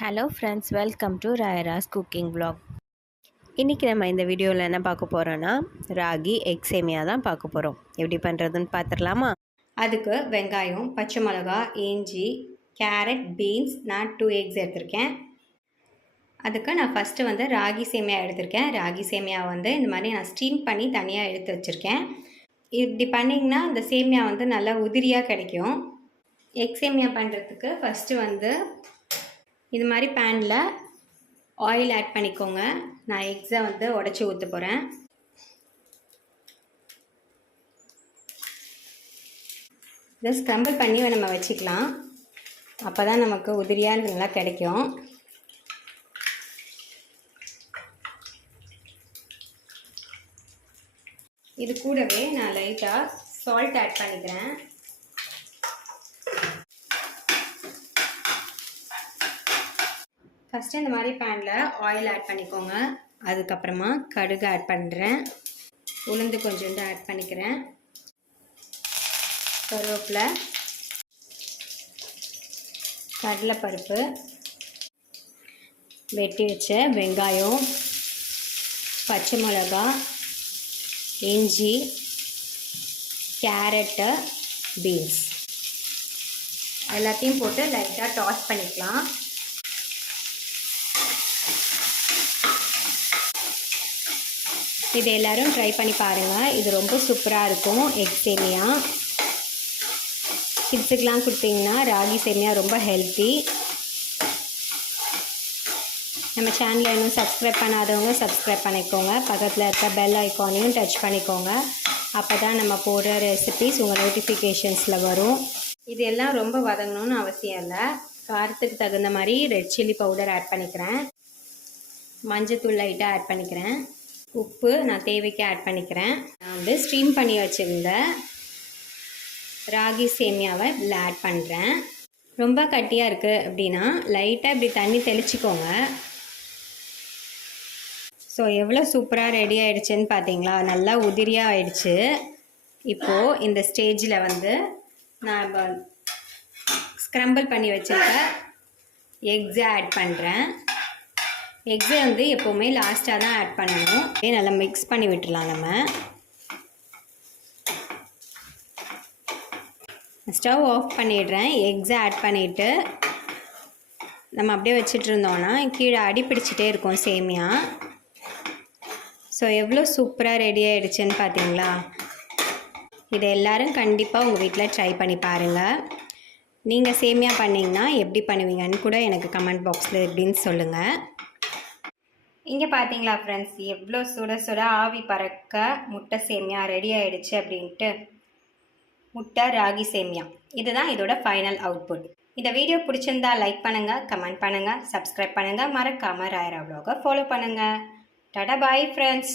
Hello friends welcome to Rayara's cooking vlog இன்றைக்கி நம்ம இந்த வீடியோவில் என்ன பார்க்க போகிறோன்னா ராகி எக் சேமியா தான் பார்க்க போகிறோம் எப்படி பண்ணுறதுன்னு பார்த்துடலாமா? அதுக்கு வெங்காயம் பச்சை மிளகா இஞ்சி கேரட் பீன்ஸ் நான் டூ எக்ஸ் எடுத்திருக்கேன். அதுக்கு நான் ஃபஸ்ட்டு வந்து ராகி சேமியா எடுத்திருக்கேன். ராகி சேமியா வந்து இந்த மாதிரி நான் ஸ்டீம் பண்ணி தனியாக எடுத்து வச்சுருக்கேன். இப்படி பண்ணிங்கன்னா அந்த சேமியா வந்து நல்லா உதிரியாக கிடைக்கும். எக் சேமியா பண்ணுறதுக்கு ஃபஸ்ட்டு வந்து இது மாதிரி பேனில் ஆயில் ஆட் பண்ணிக்கோங்க. நான் எக்ஸை வந்து உடச்சி ஊற்ற போகிறேன் இதை ஸ்க்ரம்பிள் பண்ணி நம்ம வச்சுக்கலாம். அப்போ தான் நமக்கு உதிரியாக நல்லா கிடைக்கும். இது கூடவே நான் லைட்டாக சால்ட் ஆட் பண்ணிக்கிறேன். ஃபஸ்ட்டு இந்த மாதிரி பேனில் ஆயில் ஆட் பண்ணிக்கோங்க. அதுக்கப்புறமா கடுகு ஆட் பண்ணுறேன் உளுந்து கொஞ்சோண்டு ஆட் பண்ணிக்கிறேன். கருவேப்பிலை கடலைப்பருப்பு வெட்டி வச்ச வெங்காயம் பச்சை மிளகா இஞ்சி கேரட்டு பீன்ஸ். எல்லாத்தையும் போட்டு லைட்டாக டாஸ் பண்ணிக்கலாம். இது எல்லோரும் ட்ரை பண்ணி பாருங்கள் இது ரொம்ப சூப்பராக இருக்கும். எக் சேமியா. கிட்ஸுக்கெலாம் கொடுத்தீங்கன்னா ராகி சேமியா ரொம்ப ஹெல்த்தி நம்ம சேனலை இன்னும் சப்ஸ்கிரைப் பண்ணாதவங்க சப்ஸ்கிரைப் பண்ணிக்கோங்க. பக்கத்தில் இருக்க பெல் ஐக்கானையும் டச் பண்ணிக்கோங்க. அப்போ தான் நம்ம போடுற ரெசிபிஸ் உங்கள் நோட்டிஃபிகேஷன்ஸில் வரும். இது எல்லாம் ரொம்ப வதங்கணும்னு அவசியம் இல்லை. காரத்துக்கு தகுந்த மாதிரி ரெட் சில்லி பவுடர் ஆட் பண்ணிக்கிறேன். மஞ்சத்தூள் லைட்டாக ஆட் பண்ணிக்கிறேன். உப்பு நான் தேவைக்கு ஆட் பண்ணிக்கிறேன். நான் வந்து ஸ்டீம் பண்ணி வச்சுருந்த ராகி சேமியாவை இதில் ஆட் பண்ணுறேன் ரொம்ப கட்டியாக இருக்குது அப்படின்னா லைட்டாக இப்படி தண்ணி தெளிச்சிக்கோங்க. ஸோ எவ்வளோ சூப்பராக ரெடி ஆகிடுச்சுன்னு பார்த்தீங்களா நல்லா உதிரியாக ஆயிடுச்சு. இப்போது இந்த ஸ்டேஜில் வந்து நான் ஸ்க்ரம்பிள் பண்ணி வச்சுருக்க எக்ஸை ஆட் பண்ணுறேன் எக்ஸை வந்து எப்போவுமே லாஸ்ட்டாக தான் ஆட் பண்ணணும். அப்படியே நல்லா மிக்ஸ் பண்ணி விட்டுடலாம் நம்ம. ஸ்டவ் ஆஃப் பண்ணிடுறேன். எக்ஸை ஆட் பண்ணிவிட்டு நம்ம அப்படியே வச்சுட்டு இருந்தோன்னா கீழே அடி பிடிச்சிட்டே இருக்கும் சேமியா. ஸோ எவ்வளோ சூப்பராக ரெடி ஆகிடுச்சுன்னு பார்த்தீங்களா இதை எல்லோரும் கண்டிப்பாக உங்கள் வீட்டில் ட்ரை பண்ணி பாருங்கள் நீங்கள் சேமியா பண்ணிங்கன்னா எப்படி பண்ணுவீங்கன்னு கூட எனக்கு கமெண்ட் பாக்ஸில் எப்படின்னு சொல்லுங்கள் இங்கே பார்த்தீங்களா ஃப்ரெண்ட்ஸ் எவ்வளோ சுட சுட ஆவி பறக்க முட்டை சேமியா ரெடி ஆகிடுச்சு அப்படின்ட்டு. முட்டை ராகி சேமியா. இதுதான் இதோட ஃபைனல் அவுட்புட் இந்த வீடியோ பிடிச்சிருந்தா லைக் பண்ணுங்கள் கமெண்ட் பண்ணுங்கள் சப்ஸ்கிரைப் பண்ணுங்கள் மறக்காமல் ராயரா வ்ளாகை ஃபாலோ பண்ணுங்கள் டடா பாய் ஃப்ரெண்ட்ஸ்